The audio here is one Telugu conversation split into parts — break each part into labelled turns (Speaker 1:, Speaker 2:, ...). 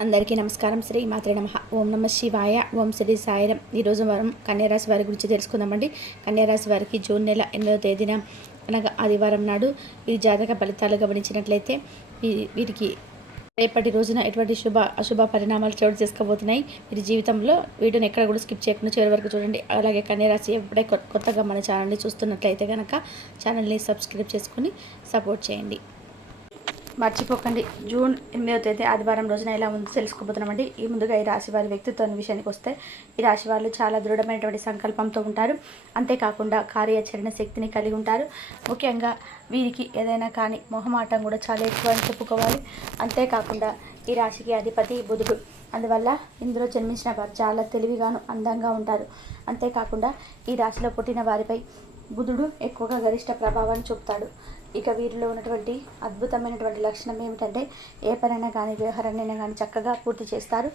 Speaker 1: అందరికీ నమస్కారం శ్రీ మాత్రే నమ. ఓం నమ శివాయ. ఓం శ్రీ సాయిరం. ఈరోజు మనం కన్యారాశి వారి గురించి తెలుసుకుందామండి. కన్యారాశి వారికి జూన్ నెల ఎనిమిదవ తేదీన అనగా ఆదివారం నాడు ఈ జాతక ఫలితాలు గమనించినట్లయితే వీ- వీరికి రేపటి రోజున ఎటువంటి శుభ అశుభ పరిణామాలు చోటు చేసుకోబోతున్నాయి. వీరి జీవితంలో వీడియోని ఎక్కడ కూడా స్కిప్ చేయకుండా చివరి వరకు చూడండి. అలాగే కన్యారాశి ఎప్పుడే కొ- కొత్తగా మన ఛానల్ని చూస్తున్నట్లయితే కనుక ఛానల్ని సబ్స్క్రైబ్ చేసుకుని సపోర్ట్ చేయండి. మర్చిపోకండి. జూన్ ఎనిమిదవ తేదీ ఆదివారం రోజున ఎలా ఉందో తెలుసుకోబోతున్నామండి. ఈ ముందుగా ఈ రాశి వారి వ్యక్తిత్వం విషయానికి వస్తే ఈ రాశి వాళ్ళు చాలా దృఢమైనటువంటి సంకల్పంతో ఉంటారు. అంతేకాకుండా కార్యాచరణ శక్తిని కలిగి ఉంటారు. ముఖ్యంగా వీరికి ఏదైనా కానీ మొహమాటం కూడా చాలా ఎక్కువ అని చెప్పుకోవాలి. అంతేకాకుండా ఈ రాశికి అధిపతి బుధుడు. అందువల్ల ఇందులో జన్మించిన వారు చాలా తెలివిగాను అందంగా ఉంటారు. అంతేకాకుండా ఈ రాశిలో పుట్టిన వారిపై బుధుడు ఎక్కువగా గరిష్ట ప్రభావాన్ని చూపుతాడు. ఇక వీరిలో ఉన్నటువంటి అద్భుతమైనటువంటి లక్షణం ఏమిటంటే ఏ పనైనా కానీ వ్యవహారాన్నైనా కానీ చక్కగా పూర్తి చేస్తారు.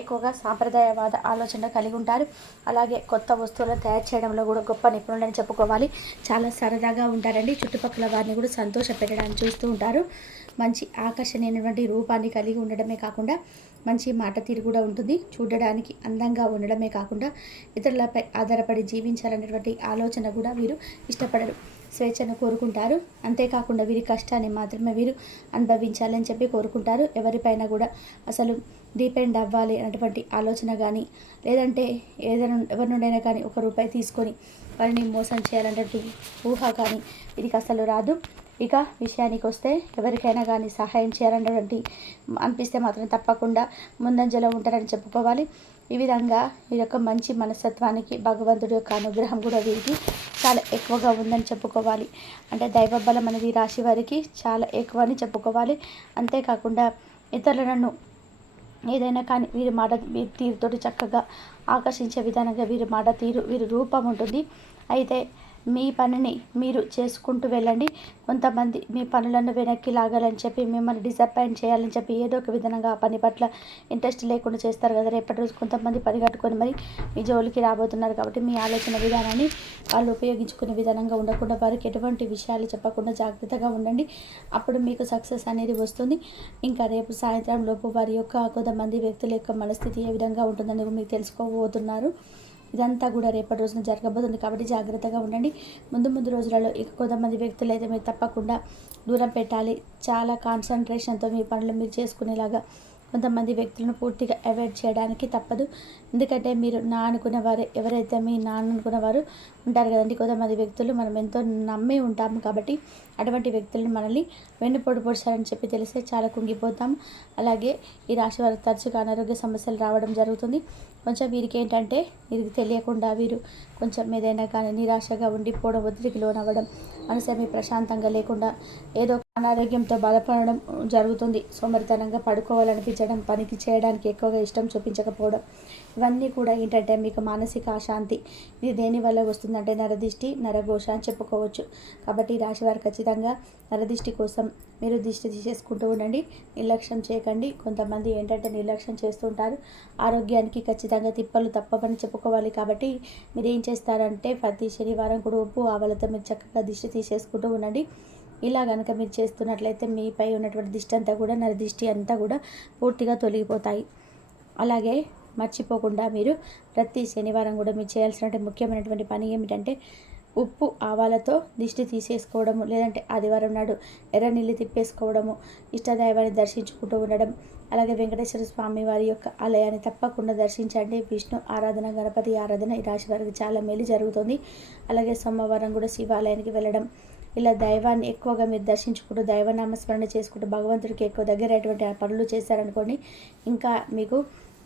Speaker 1: ఎక్కువగా సాంప్రదాయవాద ఆలోచన కలిగి ఉంటారు. అలాగే కొత్త వస్తువులను తయారు చేయడంలో కూడా గొప్ప నిపుణులని చెప్పుకోవాలి. చాలా సరదాగా ఉంటారండి. చుట్టుపక్కల వారిని కూడా సంతోష పెట్టడానికి చూస్తూ ఉంటారు. మంచి ఆకర్షణీయమైనటువంటి రూపాన్ని కలిగి ఉండడమే కాకుండా మంచి మాట తీరు కూడా ఉంటుంది. చూడడానికి అందంగా ఉండడమే కాకుండా ఇతరులపై ఆధారపడి జీవించాలనేటువంటి ఆలోచన కూడా వీరు ఇష్టపడరు. స్వేచ్ఛను కోరుకుంటారు. అంతేకాకుండా వీరి కష్టాన్ని మాత్రమే వీరు అనుభవించాలని చెప్పి కోరుకుంటారు. ఎవరిపైన కూడా అసలు డిపెండ్ అవ్వాలి అన్నటువంటి ఆలోచన కానీ లేదంటే ఏదైనా ఎవరి నుండైనా కానీ ఒక రూపాయి తీసుకొని వారిని మోసం చేయాలన్నటువంటి ఊహ కానీ వీరికి అసలు రాదు. ఇక విషయానికి వస్తే ఎవరికైనా కానీ సహాయం చేయాలన్నటువంటి అనిపిస్తే మాత్రం తప్పకుండా ముందంజలో ఉంటారని చెప్పుకోవాలి. ఈ విధంగా ఈ యొక్క మంచి మనస్తత్వానికి భగవంతుడి యొక్క అనుగ్రహం కూడా వీరికి చాలా ఎక్కువగా ఉందని చెప్పుకోవాలి. అంటే దైవ బలం అనేది రాశి వారికి చాలా ఎక్కువ అని చెప్పుకోవాలి. అంతేకాకుండా ఇతరులను ఏదైనా కానీ వీరి మాట వీరి తీరుతోటి చక్కగా ఆకర్షించే విధానంగా వీరి మాట తీరు వీరి రూపం ఉంటుంది. అయితే మీ పనిని మీరు చేసుకుంటూ వెళ్ళండి. కొంతమంది మీ పనులను వెనక్కి లాగాలని చెప్పి మిమ్మల్ని డిసప్పాయింట్ చేయాలని చెప్పి ఏదో ఒక విధంగా పని పట్ల ఇంట్రెస్ట్ లేకుండా చేస్తారు కదా. రేపటి రోజు కొంతమంది పని కట్టుకొని మరి మీ జోలికి రాబోతున్నారు కాబట్టి మీ ఆలోచన విధానాన్ని వాళ్ళు ఉపయోగించుకునే విధానంగా ఉండకుండా వారికి ఎటువంటి విషయాలు చెప్పకుండా జాగ్రత్తగా ఉండండి. అప్పుడు మీకు సక్సెస్ అనేది వస్తుంది. ఇంకా రేపు సాయంత్రం లోపు వారి యొక్క కొంతమంది వ్యక్తుల యొక్క మనస్థితి ఏ విధంగా ఉంటుందని మీకు తెలుసుకోబోతున్నారు. ఇదంతా కూడా రేపటి రోజున జరగబోతుంది. కాబట్టి జాగ్రత్తగా ఉండండి. ముందు ముందు రోజులలో ఇక కొంతమంది వ్యక్తులు అయితే మీరు తప్పకుండా దూరం పెట్టాలి. చాలా కాన్సన్ట్రేషన్తో మీ పనులు మీరు చేసుకునేలాగా కొంతమంది వ్యక్తులను పూర్తిగా అవాయిడ్ చేయడానికి తప్పదు. ఎందుకంటే మీరు నా అనుకున్న వారు ఎవరైతే మీ నాన్న అనుకున్న వారు ఉంటారు కదండి కొంతమంది వ్యక్తులు మనం ఎంతో నమ్మి ఉంటాము కాబట్టి అటువంటి వ్యక్తులను మనల్ని వెన్నుపోటు పొడిచారని చెప్పి తెలిస్తే చాలా కుంగిపోతాం. అలాగే ఈ రాశి వారికి తరచుగా అనారోగ్య సమస్యలు రావడం జరుగుతుంది. కొంచెం వీరికి ఏంటంటే వీరికి తెలియకుండా వీరు కొంచెం ఏదైనా కానీ నిరాశగా ఉండిపోవడం ఒత్తిడికి లోనవ్వడం మనసేమి ప్రశాంతంగా లేకుండా ఏదో అనారోగ్యంతో బాధపడడం జరుగుతుంది. సోమరితనంగా పడుకోవాలనిపించడం పనికి చేయడానికి ఎక్కువగా ఇష్టం చూపించకపోవడం ఇవన్నీ కూడా ఏంటంటే మీకు మానసిక అశాంతి. ఇది దేనివల్ల వస్తుందంటే నరదిష్టి నరఘోష అని చెప్పుకోవచ్చు. కాబట్టి రాశివారు రాశి వారు ఖచ్చితంగా నరదిష్టి కోసం మీరు దిష్టి తీసేసుకుంటూ ఉండండి. నిర్లక్ష్యం చేయకండి. కొంతమంది ఏంటంటే నిర్లక్ష్యం చేస్తుంటారు ఆరోగ్యానికి ఖచ్చితంగా తిప్పలు తప్పవని చెప్పుకోవాలి. కాబట్టి మీరు ఏం చేస్తారంటే ప్రతి శనివారం కూడా ఉప్పు ఆవలతో మీరు చక్కగా దిష్టి తీసేసుకుంటూ ఉండండి. ఇలా కనుక మీరు చేస్తున్నట్లయితే మీపై ఉన్నటువంటి దిష్టి అంతా కూడా నరదిష్టి అంతా కూడా పూర్తిగా తొలగిపోతాయి. అలాగే మర్చిపోకుండా మీరు ప్రతి శనివారం కూడా మీరు చేయాల్సినటువంటి ముఖ్యమైనటువంటి పని ఏమిటంటే ఉప్పు ఆవాలతో దిష్టి తీసేసుకోవడము లేదంటే ఆదివారం నాడు ఎర్ర నీళ్ళు తిప్పేసుకోవడము ఇష్టదైవాన్ని దర్శించుకుంటూ ఉండడం అలాగే వెంకటేశ్వర స్వామి వారి యొక్క ఆలయాన్ని తప్పకుండా దర్శించండి. విష్ణు ఆరాధన గణపతి ఆరాధన ఈ రాశి వారికి చాలా మేలు జరుగుతుంది. అలాగే సోమవారం కూడా శివాలయానికి వెళ్ళడం ఇలా దైవాన్ని ఎక్కువగా మీరు దర్శించుకుంటూ దైవనామస్మరణ చేసుకుంటూ భగవంతుడికి ఎక్కువ దగ్గరైనటువంటి పనులు చేశారనుకోండి ఇంకా మీకు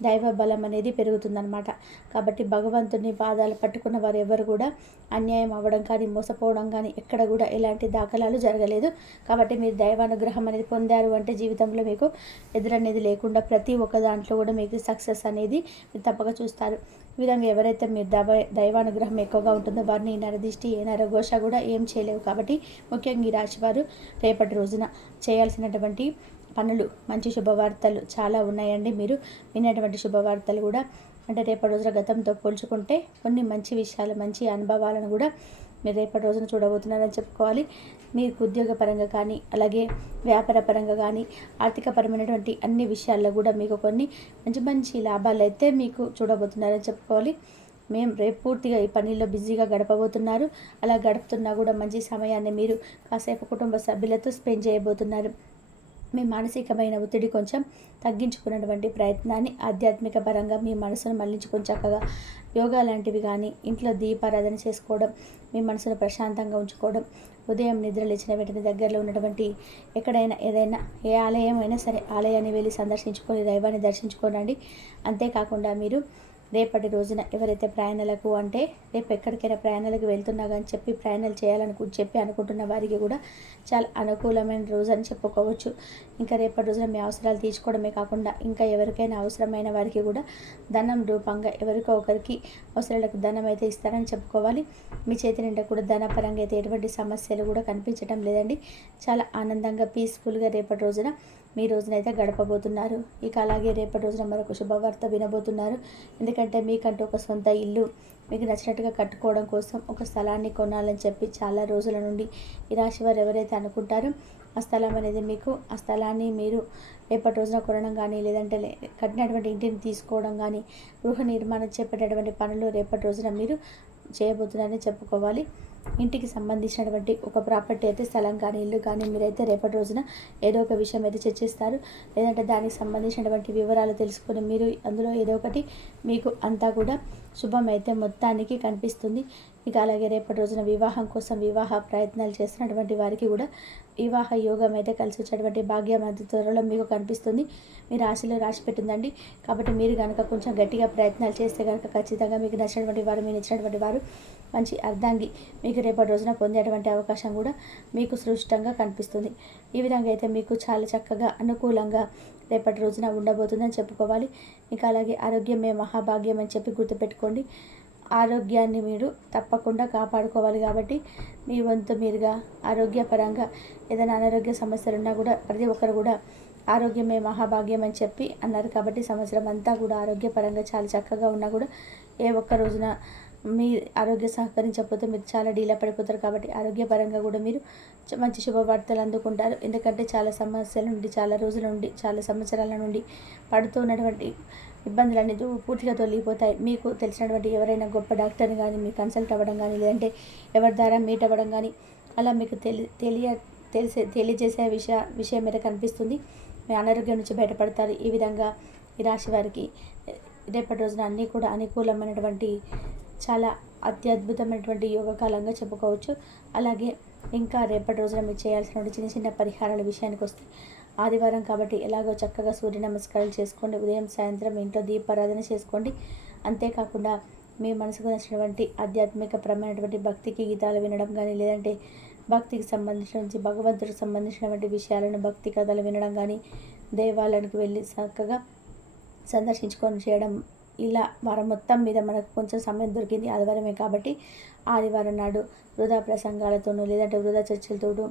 Speaker 1: దైవ బలం అనేది పెరుగుతుందన్నమాట. కాబట్టి భగవంతుని పాదాలు పట్టుకున్న వారు ఎవరు కూడా అన్యాయం అవ్వడం కానీ మోసపోవడం కానీ ఎక్కడ కూడా ఎలాంటి దాఖలాలు జరగలేదు. కాబట్టి మీరు దైవానుగ్రహం అనేది పొందారు అంటే జీవితంలో మీకు ఎదురనేది లేకుండా ప్రతి ఒక్క దాంట్లో కూడా మీకు సక్సెస్ అనేది మీరు తప్పక చూస్తారు. ఈ విధంగా ఎవరైతే మీరు దైవ దైవానుగ్రహం ఎక్కువగా ఉంటుందో వారిని ఈ నరదిష్టి ఏ నరఘోష కూడా ఏం చేయలేవు కాబట్టి ముఖ్యంగా ఈ రాశి వారు రేపటి రోజున చేయాల్సినటువంటి పనులు మంచి శుభవార్తలు చాలా ఉన్నాయండి. మీరు వినేటువంటి శుభవార్తలు కూడా అంటే రేపటి రోజున గతంతో పోల్చుకుంటే కొన్ని మంచి విషయాలు మంచి అనుభవాలను కూడా మీరు రేపటి రోజున చూడబోతున్నారని చెప్పుకోవాలి. మీకు ఉద్యోగపరంగా కానీ అలాగే వ్యాపార పరంగా కానీ ఆర్థికపరమైనటువంటి అన్ని విషయాల్లో కూడా మీకు కొన్ని మంచి మంచి లాభాలు అయితే మీకు చూడబోతున్నారని చెప్పుకోవాలి. మేము రేపు పూర్తిగా ఈ పనిలో బిజీగా గడపబోతున్నారు. అలా గడుపుతున్నా కూడా మంచి సమయాన్ని మీరు కాసేపు కుటుంబ సభ్యులతో స్పెండ్ చేయబోతున్నారు. మీ మానసికమైన ఒత్తిడి కొంచెం తగ్గించుకున్నటువంటి ప్రయత్నాన్ని ఆధ్యాత్మిక పరంగా మీ మనసును మళ్ళించుకొని చక్కగా యోగా లాంటివి కానీ ఇంట్లో దీపారాధన చేసుకోవడం మీ మనసును ప్రశాంతంగా ఉంచుకోవడం ఉదయం నిద్ర లేచిన వెంటనే దగ్గరలో ఉన్నటువంటి ఎక్కడైనా ఏదైనా ఏ ఆలయం అయినా సరే ఆలయాన్ని వెళ్ళి సందర్శించుకొని దైవాన్ని దర్శించుకోనండి. అంతేకాకుండా మీరు రేపటి రోజున ఎవరైతే ప్రయాణాలకు అంటే రేపు ఎక్కడికైనా ప్రయాణాలకు వెళ్తున్నా కానీ చెప్పి ప్రయాణాలు చేయాలనుకు చెప్పి అనుకుంటున్న వారికి కూడా చాలా అనుకూలమైన రోజు అని చెప్పుకోవచ్చు. ఇంకా రేపటి రోజున మీ అవసరాలు తీర్చుకోవడమే కాకుండా ఇంకా ఎవరికైనా అవసరమైన వారికి కూడా ధనం రూపంగా ఎవరికో ఒకరికి అవసరాలకు ధనం అయితే ఇస్తారని చెప్పుకోవాలి. మీ చేతి నిండా కూడా ధనపరంగా అయితే ఎటువంటి సమస్యలు కూడా కనిపించడం లేదండి. చాలా ఆనందంగా పీస్ఫుల్గా రేపటి రోజున మీ రోజునైతే గడపబోతున్నారు. ఇక అలాగే రేపటి రోజున మరొక శుభవార్త వినబోతున్నారు. ఎందుకంటే మీకంటూ ఒక సొంత ఇల్లు మీకు నచ్చినట్టుగా కట్టుకోవడం కోసం ఒక స్థలాన్ని కొనాలని చెప్పి చాలా రోజుల నుండి ఈ రాశి వారు ఎవరైతే అనుకుంటారో ఆ స్థలం అనేది మీకు ఆ స్థలాన్ని మీరు రేపటి రోజున కొనడం కానీ లేదంటే కట్టినటువంటి ఇంటిని తీసుకోవడం కానీ గృహ నిర్మాణం చేపట్టేటువంటి పనులు రేపటి రోజున మీరు చేయబోతున్నారని చెప్పుకోవాలి. ఇంటికి సంబంధించినటువంటి ఒక ప్రాపర్టీ అయితే స్థలం కానీ ఇల్లు కానీ మీరైతే రేపటి రోజున ఏదో ఒక విషయం అయితే చర్చిస్తారు. లేదంటే దానికి సంబంధించినటువంటి వివరాలు తెలుసుకొని మీరు అందులో ఏదో ఒకటి మీకు అంతా కూడా శుభం అయితే మొత్తానికి కనిపిస్తుంది. ఇక అలాగే రేపటి రోజున వివాహం కోసం వివాహ ప్రయత్నాలు చేస్తున్నటువంటి వారికి కూడా వివాహ యోగం అయితే కలిసి వచ్చేటువంటి భాగ్యం అతి త్వరలో మీకు కనిపిస్తుంది. మీ రాశిలో రాసి పెట్టిందండి. కాబట్టి మీరు కనుక కొంచెం గట్టిగా ప్రయత్నాలు చేస్తే కనుక ఖచ్చితంగా మీకు నచ్చినటువంటి వారు మీరు ఇచ్చినటువంటి వారు మంచి అర్ధాంగి మీకు రేపటి రోజున పొందేటువంటి అవకాశం కూడా మీకు సృష్టంగా కనిపిస్తుంది. ఈ విధంగా అయితే మీకు చాలా చక్కగా అనుకూలంగా రేపటి రోజున ఉండబోతుందని చెప్పుకోవాలి. ఇంకా అలాగే ఆరోగ్యమే మహాభాగ్యం అని చెప్పి గుర్తుపెట్టుకోండి. ఆరోగ్యాన్ని మీరు తప్పకుండా కాపాడుకోవాలి కాబట్టి మీ వంతు మీరుగా ఆరోగ్యపరంగా ఏదైనా అనారోగ్య సమస్యలు ఉన్నా కూడా ప్రతి ఒక్కరు కూడా ఆరోగ్యమే మహాభాగ్యం అని చెప్పి అన్నారు కాబట్టి సంవత్సరం అంతా కూడా ఆరోగ్యపరంగా చాలా చక్కగా ఉన్నా కూడా ఏ ఒక్క రోజున మీ ఆరోగ్య సహకరించకపోతే మీరు చాలా డీలా పడిపోతారు కాబట్టి ఆరోగ్యపరంగా కూడా మీరు మంచి శుభవార్తలు అందుకుంటారు. ఎందుకంటే చాలా సమస్యల నుండి చాలా రోజుల నుండి చాలా సంవత్సరాల నుండి పడుతూ ఉన్నటువంటి అనేది పూర్తిగా తొలగిపోతాయి. మీకు తెలిసినటువంటి ఎవరైనా గొప్ప డాక్టర్ని కానీ మీరు కన్సల్ట్ అవ్వడం కానీ లేదంటే ఎవరి ద్వారా మీట్ అవ్వడం కానీ అలా మీకు తెలి తెలియ తెలిసే తెలియజేసే విషయ విషయం మీద కనిపిస్తుంది. మీ అనారోగ్యం నుంచి బయటపడతారు. ఈ విధంగా ఈ రాశి వారికి రేపటి రోజున అన్నీ కూడా అనుకూలమైనటువంటి చాలా అత్యద్భుతమైనటువంటి యోగకాలంగా చెప్పుకోవచ్చు. అలాగే ఇంకా రేపటి రోజున మీరు చేయాల్సిన చిన్న చిన్న పరిహారాల విషయానికి వస్తే ఆదివారం కాబట్టి ఎలాగో చక్కగా సూర్య నమస్కారాలు చేసుకోండి. ఉదయం సాయంత్రం ఇంట్లో దీపారాధన చేసుకోండి. అంతేకాకుండా మీ మనసుకు నచ్చినటువంటి ఆధ్యాత్మికపరమైనటువంటి భక్తికి గీతాలు వినడం కానీ లేదంటే భక్తికి సంబంధించిన భగవంతుడికి సంబంధించినటువంటి విషయాలను భక్తి కథలు వినడం కానీ దేవాలయానికి వెళ్ళి చక్కగా సందర్శించుకొని చేయడం ఇలా వారం మొత్తం మీద మనకు కొంచెం సమయం దొరికింది ఆదివారమే కాబట్టి ఆదివారం నాడు వృధా ప్రసంగాలతోనూ లేదంటే వృధా చర్చలతోనూ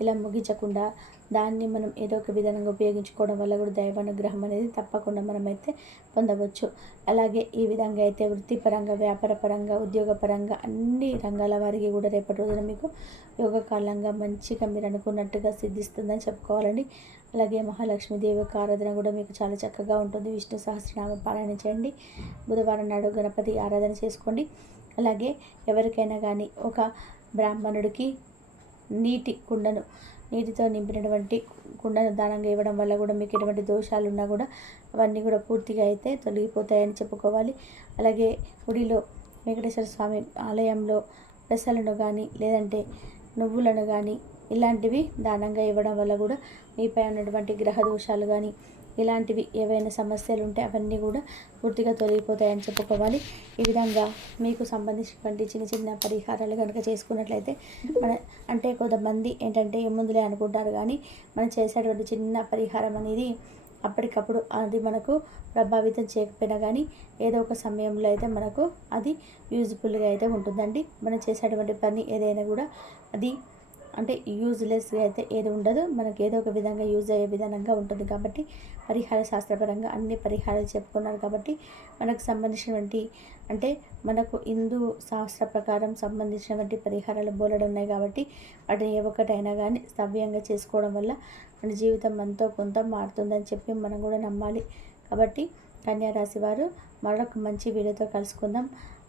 Speaker 1: ఇలా ముగించకుండా దాన్ని మనం ఏదో ఒక విధంగా ఉపయోగించుకోవడం వల్ల కూడా దైవానుగ్రహం అనేది తప్పకుండా మనమైతే పొందవచ్చు. అలాగే ఈ విధంగా అయితే వృత్తిపరంగా వ్యాపారపరంగా ఉద్యోగపరంగా అన్ని రంగాల వారికి కూడా రేపటి రోజున మీకు యోగకాలంగా మంచిగా మీరు అనుకున్నట్టుగా సిద్ధిస్తుందని చెప్పుకోవాలండి. అలాగే మహాలక్ష్మీదేవి యొక్క ఆరాధన కూడా మీకు చాలా చక్కగా ఉంటుంది. విష్ణు సహస్రనామం పారాయణ చేయండి బుధవారం నాడు గణపతి ఆరాధన చేసుకోండి. అలాగే ఎవరికైనా కానీ ఒక బ్రాహ్మణుడికి నీటి కుండను నీటితో నింపినటువంటి కుండను దానంగా ఇవ్వడం వల్ల కూడా మీకు ఎటువంటి దోషాలు ఉన్నా కూడా అవన్నీ కూడా పూర్తిగా అయితే తొలగిపోతాయని చెప్పుకోవాలి. అలాగే గుడిలో వెంకటేశ్వర స్వామి ఆలయంలో పెసలను కానీ లేదంటే నువ్వులను కానీ ఇలాంటివి దానంగా ఇవ్వడం వల్ల కూడా మీపై ఉన్నటువంటి గ్రహ దోషాలు కానీ ఇలాంటివి ఏవైనా సమస్యలు ఉంటే అవన్నీ కూడా పూర్తిగా తొలగిపోతాయని చెప్పుకోవాలి. ఈ విధంగా మీకు సంబంధించినటువంటి చిన్న చిన్న పరిహారాలు కనుక చేసుకున్నట్లయితే మన అంటే కొంతమంది ఏంటంటే ముందులే అనుకుంటారు కానీ మనం చేసేటువంటి చిన్న పరిహారం అనేది అప్పటికప్పుడు అది మనకు ప్రభావితం చేయకపోయినా కానీ ఏదో ఒక సమయంలో అయితే మనకు అది యూజ్ఫుల్గా అయితే ఉంటుందండి. మనం చేసేటువంటి పని ఏదైనా కూడా అది అంటే యూజ్లెస్గా అయితే ఏది ఉండదు. మనకి ఏదో ఒక విధంగా యూజ్ అయ్యే విధానంగా ఉంటుంది కాబట్టి పరిహార శాస్త్రపరంగా అన్ని పరిహారాలు చెప్పుకున్నారు కాబట్టి మనకు సంబంధించినటువంటి అంటే మనకు హిందూ శాస్త్ర ప్రకారం సంబంధించినటువంటి పరిహారాలు బోలెడు ఉన్నాయి కాబట్టి వాటిని ఏ ఒక్కటైనా కానీ సవ్యంగా చేసుకోవడం వల్ల మన జీవితం ఎంతో కొంత మారుతుందని చెప్పి మనం కూడా నమ్మాలి. కాబట్టి కన్యా రాశి వారు మరొక మంచి వీడియోతో కలుసుకుందాం.